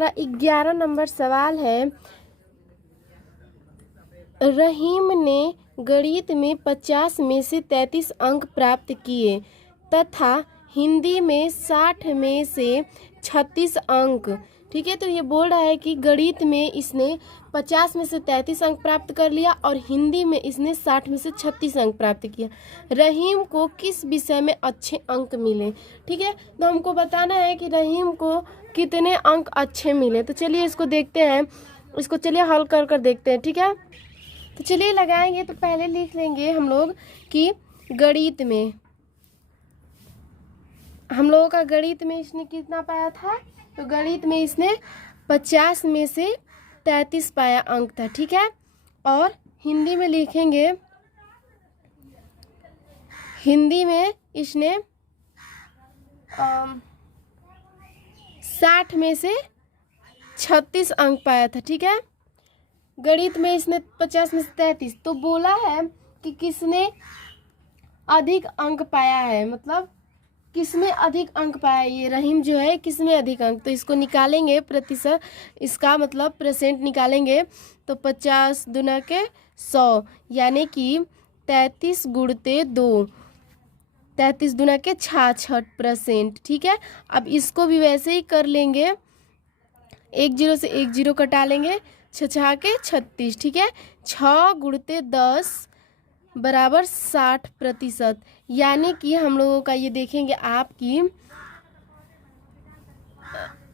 हमारा 11 नंबर सवाल है। रहीम ने गणित में 50 में से 33 अंक प्राप्त किए तथा हिंदी में 60 में से 36 अंक। ठीक है, तो ये बोल रहा है कि गणित में इसने 50 में से 33 अंक प्राप्त कर लिया और हिंदी में इसने 60 में से 36 अंक प्राप्त किया। रहीम को किस विषय में अच्छे अंक मिले। ठीक है, तो हमको बताना है कि रहीम को कितने अंक अच्छे मिले। तो चलिए इसको देखते हैं, इसको चलिए हल कर कर देखते हैं। ठीक है, तो चलिए लगाएंगे। तो पहले लिख लेंगे हम लोग कि गणित में हम लोगों का गणित में इसने कितना पाया था। तो गणित में इसने 50 में से 33 पाया अंक था। ठीक है, और हिंदी में लिखेंगे, हिंदी में इसने 60 में से 36 अंक पाया था। ठीक है, गणित में इसने 50 में से 33, तो बोला है कि किसने अधिक अंक पाया है, मतलब किसमें अधिक अंक पाया। ये रहीम जो है किसमें अधिक अंक, तो इसको निकालेंगे प्रतिशत, इसका मतलब परसेंट निकालेंगे। तो 50 दूना के 100 यानी कि 33 गुणते 2, 33 दूना के 66%। ठीक है, अब इसको भी वैसे ही कर लेंगे, 1 0 से 1 0 कटा लेंगे, 6 के 36। ठीक है, 6 गुणते 10 बराबर 60%। यानी कि हम लोगों का ये देखेंगे आपकी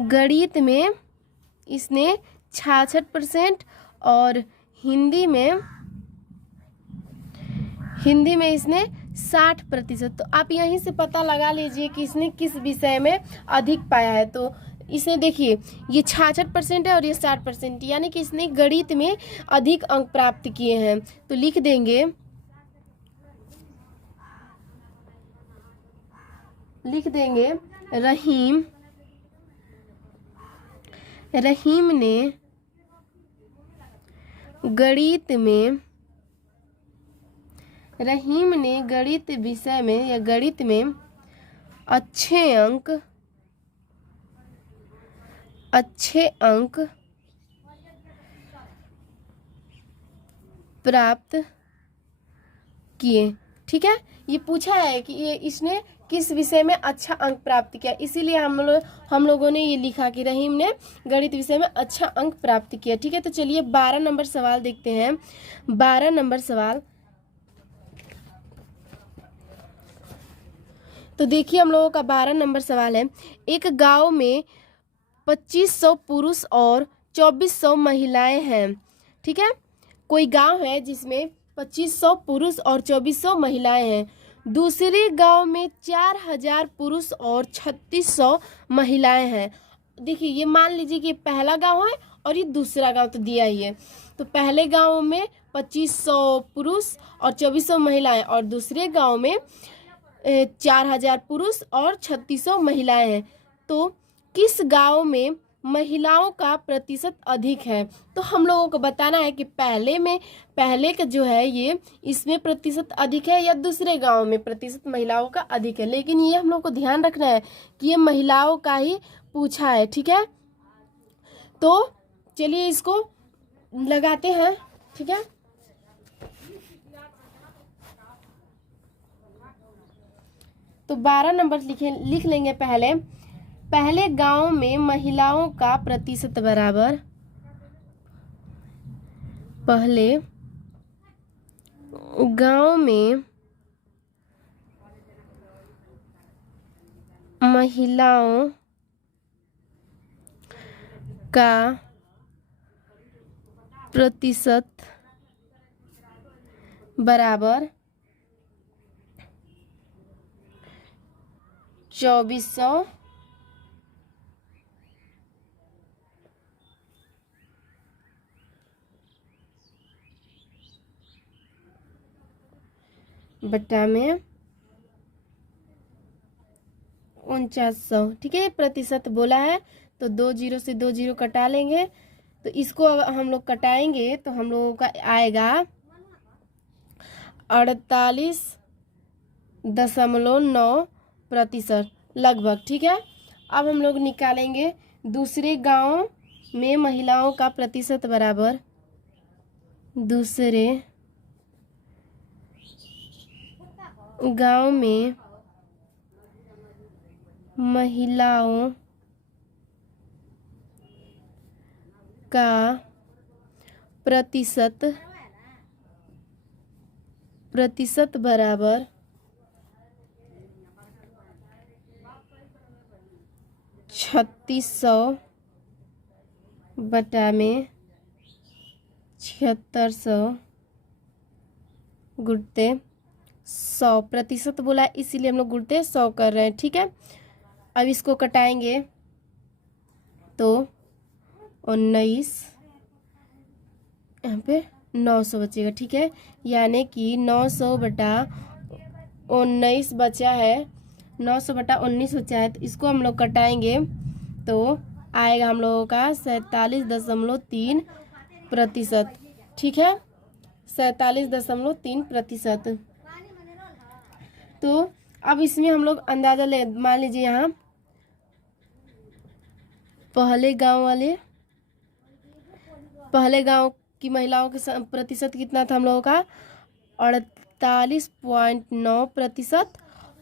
गणित में इसने 66% और हिंदी में इसने 60%। तो आप यहीं से पता लगा लीजिए कि इसने किस विषय में अधिक पाया है। तो इसने देखिए ये 66% है और ये 60%, यानी कि इसने गणित में अधिक अंक प्राप्त किए हैं। तो लिख देंगे, रहीम ने गणित विषय में या गणित में अच्छे अंक प्राप्त किए। ठीक है, ये पूछा है कि ये इसने किस विषय में अच्छा अंक प्राप्त किया, इसीलिए हम लोगों ने ये लिखा कि रहीम ने गणित विषय में अच्छा अंक प्राप्त किया। ठीक है, तो चलिए 12 नंबर सवाल देखते हैं। 12 नंबर सवाल, तो देखिए हम लोगों का 12 नंबर सवाल है। एक गांव में 2500 पुरुष और 2400 महिलाएं हैं। ठीक है, कोई गांव है जिसमें 2500 पुरुष और 2400 महिलाएं हैं। दूसरे गांव में 4000 पुरुष और 3600 महिलाएं हैं। देखिए ये मान लीजिए कि पहला गांव है और ये दूसरा गांव तो दिया ही है। तो पहले गांव में 2500 पुरुष और 2400 महिलाएं और दूसरे गांव में 4000 पुरुष और 3600 महिलाएं हैं। तो किस गांव में महिलाओं का प्रतिशत अधिक है। तो हम लोगों को बताना है कि पहले का जो है ये इसमें प्रतिशत अधिक है या दूसरे गांव में प्रतिशत महिलाओं का अधिक है। लेकिन ये हम लोग को ध्यान रखना है कि ये महिलाओं का ही पूछा है। ठीक है, तो चलिए इसको लगाते हैं। ठीक है, तो 12 नंबर लिख लेंगे। पहले गांव में महिलाओं का प्रतिशत बराबर, पहले गांव में महिलाओं का प्रतिशत बराबर 2400 बट्टा में 4900। ठीक है, प्रतिशत बोला है तो 2 0 से 2 0 कटा लेंगे। तो इसको हम लोग कटाएंगे तो हम लोगों का आएगा 48.9% लगभग। ठीक है, अब हम लोग निकालेंगे दूसरे गांव में महिलाओं का प्रतिशत बराबर दूसरे गांव में महिलाओं का प्रतिशत बराबर 3600 बटा में 7600 गुणते 100 प्रतिशत बोला इसीलिए हम लोग गुणते 100 कर रहे हैं। ठीक है, अब इसको कटाएंगे तो 19 यहाँ पे 900 बचेगा। ठीक है, यानी कि 900 बटा 19 बचा है, 900 बटा 19 बचा है, तो इसको हम लोग कटाएंगे तो आएगा हम लोगों का 47.3%। ठीक है, 47.3%। तो अब इसमें हम लोग अंदाजा ले, मान लीजिए यहाँ पहले गांव की महिलाओं के प्रतिशत कितना था हम लोगों का 48.9%,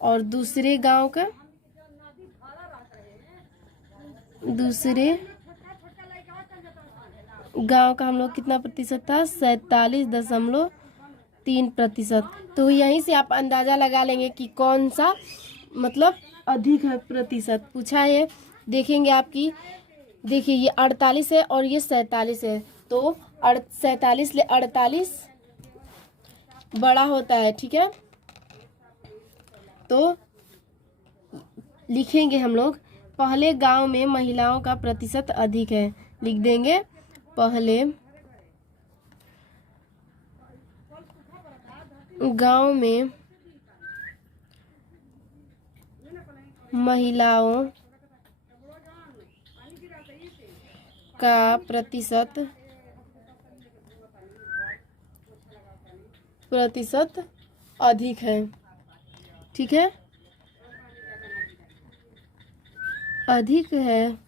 और दूसरे गांव का हम लोग कितना प्रतिशत था 47.3%। तो यहीं से आप अंदाजा लगा लेंगे कि कौन सा मतलब अधिक है प्रतिशत पूछा है। देखेंगे आपकी, देखिए ये 48 है और ये 47 है, तो 47 ले 48 बड़ा होता है। ठीक है, तो लिखेंगे हम लोग पहले गांव में महिलाओं का प्रतिशत अधिक है, लिख देंगे पहले गांव में महिलाओं का प्रतिशत अधिक है। ठीक है, अधिक है,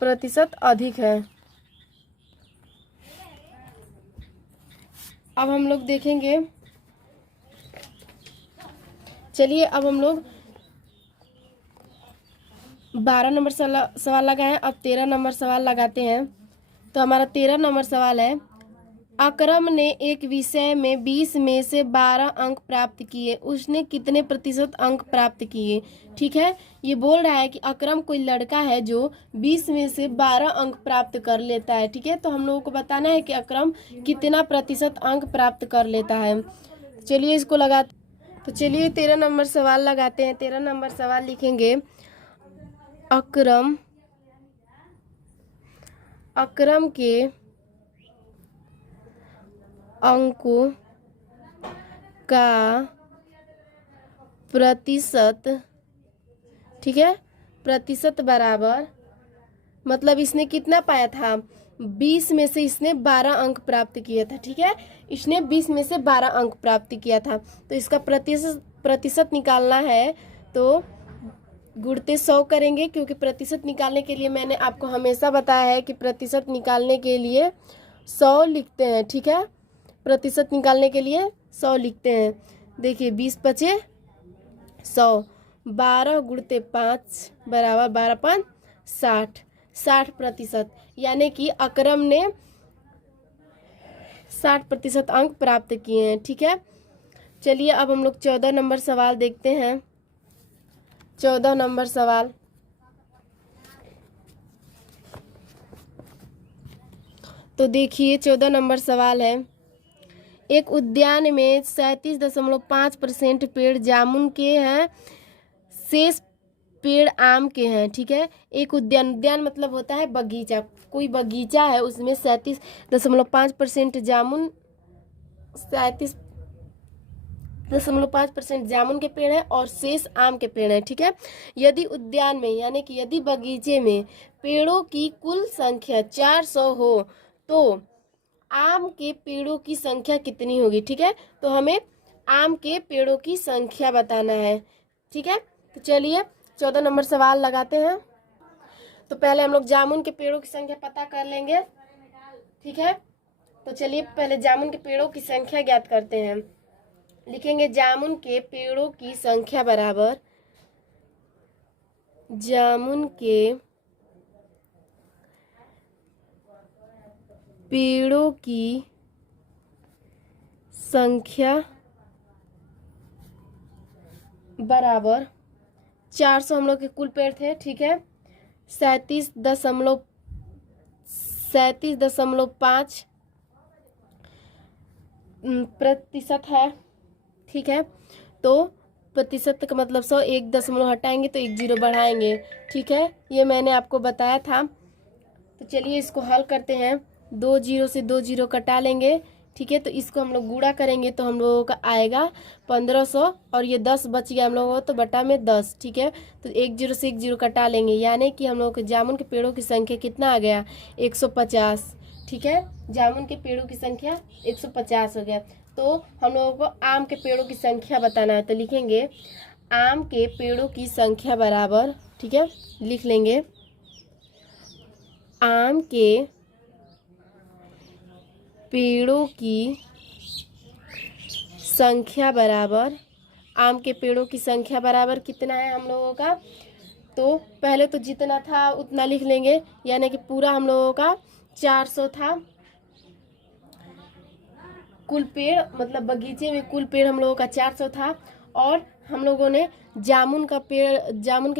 प्रतिशत अधिक है। अब हम लोग देखेंगे, चलिए अब हम लोग 12 नंबर सवाल लगाए हैं, अब 13 नंबर सवाल लगाते हैं। तो हमारा 13 नंबर सवाल है, अकरम ने एक विषय में 20 में से 12 अंक प्राप्त किए, उसने कितने प्रतिशत अंक प्राप्त किए। ठीक है, ये बोल रहा है कि अकरम कोई लड़का है जो 20 में से 12 अंक प्राप्त कर लेता है। ठीक है, तो हम लोगों को बताना है कि अकरम कितना प्रतिशत अंक प्राप्त कर लेता है। चलिए इसको तो चलिए 13 नंबर सवाल लगाते हैं। 13 नंबर सवाल लिखेंगे, अकरम के अंकों का प्रतिशत, ठीक है, प्रतिशत बराबर, मतलब इसने कितना पाया था 20 में से इसने 12 अंक प्राप्त किया था। ठीक है, इसने 20 में से 12 अंक प्राप्त किया था, तो इसका प्रतिशत निकालना है तो गुणते 100 करेंगे, क्योंकि प्रतिशत निकालने के लिए मैंने आपको हमेशा बताया है कि प्रतिशत निकालने के लिए 100 लिखते हैं। ठीक है, प्रतिशत निकालने के लिए 100 लिखते हैं। देखिए 20 बचे 100, 12 गुणते 5 बराबर 12 5 60%, यानी कि अकरम ने 60% अंक प्राप्त किए हैं। ठीक है, चलिए अब हम लोग 14 नंबर सवाल देखते हैं। 14 नंबर सवाल, तो देखिए 14 नंबर सवाल है, एक उद्यान में 37.5% पेड़ जामुन के हैं, शेष पेड़ आम के हैं। ठीक है, एक उद्यान मतलब होता है बगीचा, कोई बगीचा है उसमें 37.5% जामुन, 37.5% जामुन के पेड़ है और शेष आम के पेड़ है। ठीक है, यदि उद्यान में यानी कि यदि बगीचे में पेड़ों की कुल संख्या 400 हो तो आम के पेड़ों की संख्या कितनी होगी। ठीक है, तो हमें आम के पेड़ों की संख्या बताना है। ठीक है, तो चलिए 14 नंबर सवाल लगाते हैं। तो पहले हम लोग जामुन के पेड़ों की संख्या पता कर लेंगे, ठीक है। तो चलिए पहले जामुन के पेड़ों की संख्या ज्ञात करते हैं। लिखेंगे जामुन के पेड़ों की संख्या बराबर जामुन के पेड़ों की संख्या बराबर 400 हम लोग के कुल पेड़ थे, ठीक है। 37.5% है, ठीक है। तो प्रतिशत का मतलब 100, 1 दशमलव हटाएंगे तो 1 जीरो बढ़ाएंगे, ठीक है। ये मैंने आपको बताया था। तो चलिए इसको हल करते हैं। 2 जीरो से 2 जीरो कटा लेंगे, ठीक है। तो इसको हम लोग गुणा करेंगे तो हम लोगों का आएगा 1500 और ये 10 बच गया हम लोगों को, तो बटा में 10, ठीक है। तो 1 जीरो से 1 जीरो कटा लेंगे, यानी कि हम लोगों के जामुन के पेड़ों की संख्या कितना आ गया, 150, ठीक है। जामुन के पेड़ों की संख्या 150 हो गया। तो हम लोगों को आम के पेड़ों की संख्या बताना है, तो लिखेंगे आम के पेड़ों की संख्या बराबर, ठीक है, लिख लेंगे आम के पेड़ों की संख्या बराबर, आम के पेड़ों की संख्या बराबर कितना है हम लोगों का। तो पहले तो जितना था उतना लिख लेंगे, यानी कि पूरा हम लोगों का 400 था कुल पेड़, मतलब बगीचे में कुल पेड़ हम लोगों का 400 था। और हम लोगों ने जामुन के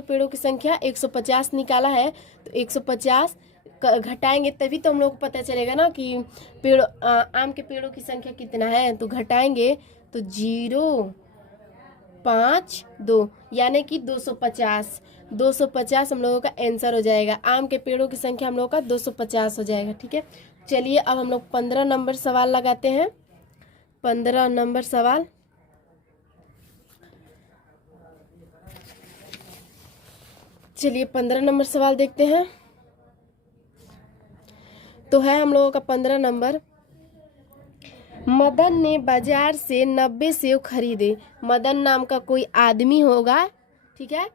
पेड़ों की संख्या 150 निकाला है। तो 150 घटाएंगे तभी तो हम लोग को पता चलेगा ना कि आम के पेड़ों की संख्या कितना है। तो घटाएंगे तो 0.52 यानी कि 250 हम लोगों का आंसर हो जाएगा। आम के पेड़ों की संख्या हम लोगों का 250 हो जाएगा, ठीक है। चलिए अब हम लोग 15 नंबर सवाल लगाते हैं। 15 नंबर सवाल, चलिए 15 नंबर सवाल देखते हैं। तो है हम लोगों का 15 नंबर, मदन ने बाजार से 90 सेव खरीदे। मदन नाम का कोई आदमी होगा, ठीक है,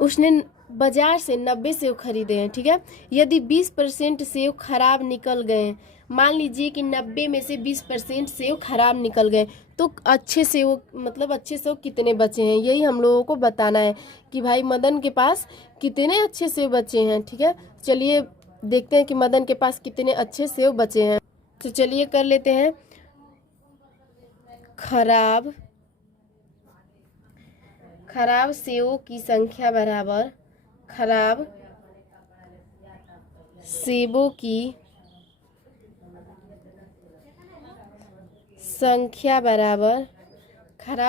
उसने बाजार से 90 सेव खरीदे हैं, ठीक है। यदि 20% सेव खराब निकल गए, मान लीजिए कि 90 में से 20% सेव खराब निकल गए, तो अच्छे सेव मतलब अच्छे सेव कितने बचे हैं, यही हम लोगों को बताना है कि भाई मदन के पास कितने अच्छे सेव बचे हैं, ठीक है। चलिए देखते हैं कि मदन के पास कितने अच्छे सेव बचे हैं। तो चलिए कर लेते हैं। खराब सेवों की संख्या बराबर खराब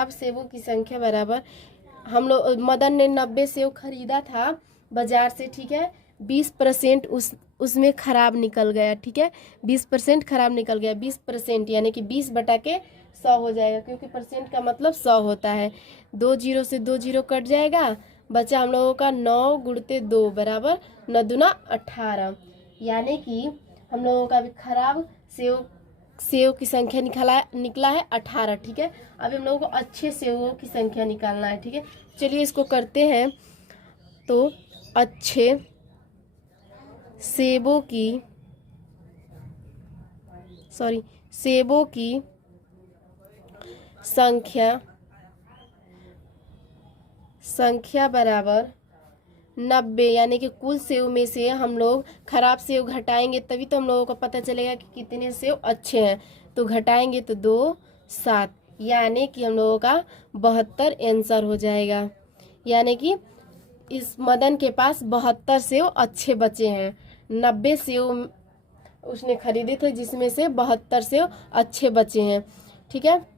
सेवों की संख्या बराबर हम लोग, मदन ने 90 सेव खरीदा था बाजार से, ठीक है। 20% उसमें खराब निकल गया, ठीक है। 20% खराब निकल गया, 20% यानी कि 20 बटा के 100 हो जाएगा, क्योंकि परसेंट का मतलब 100 होता है। 2 जीरो से 2 जीरो कट जाएगा, बचा हम लोगों का 9 गुणते 2 बराबर 9 दूना 18, यानी कि हम लोगों का भी खराब सेव की संख्या निकला है 18, ठीक है। अभी हम लोगों को अच्छे सेवों की संख्या निकालना है, ठीक है। चलिए इसको करते हैं। तो अच्छे सेवों की संख्या बराबर 90, यानी कि कुल सेव में से हम लोग खराब सेव घटाएंगे तभी तो हम लोगों को पता चलेगा कि कितने सेव अच्छे हैं। तो घटाएंगे तो 2 7, यानी कि हम लोगों का 72 आंसर हो जाएगा। यानी कि इस मदन के पास 72 सेव अच्छे बचे हैं। 90 सेव उसने खरीदे थे जिसमें से 72 सेव अच्छे बचे हैं, ठीक है।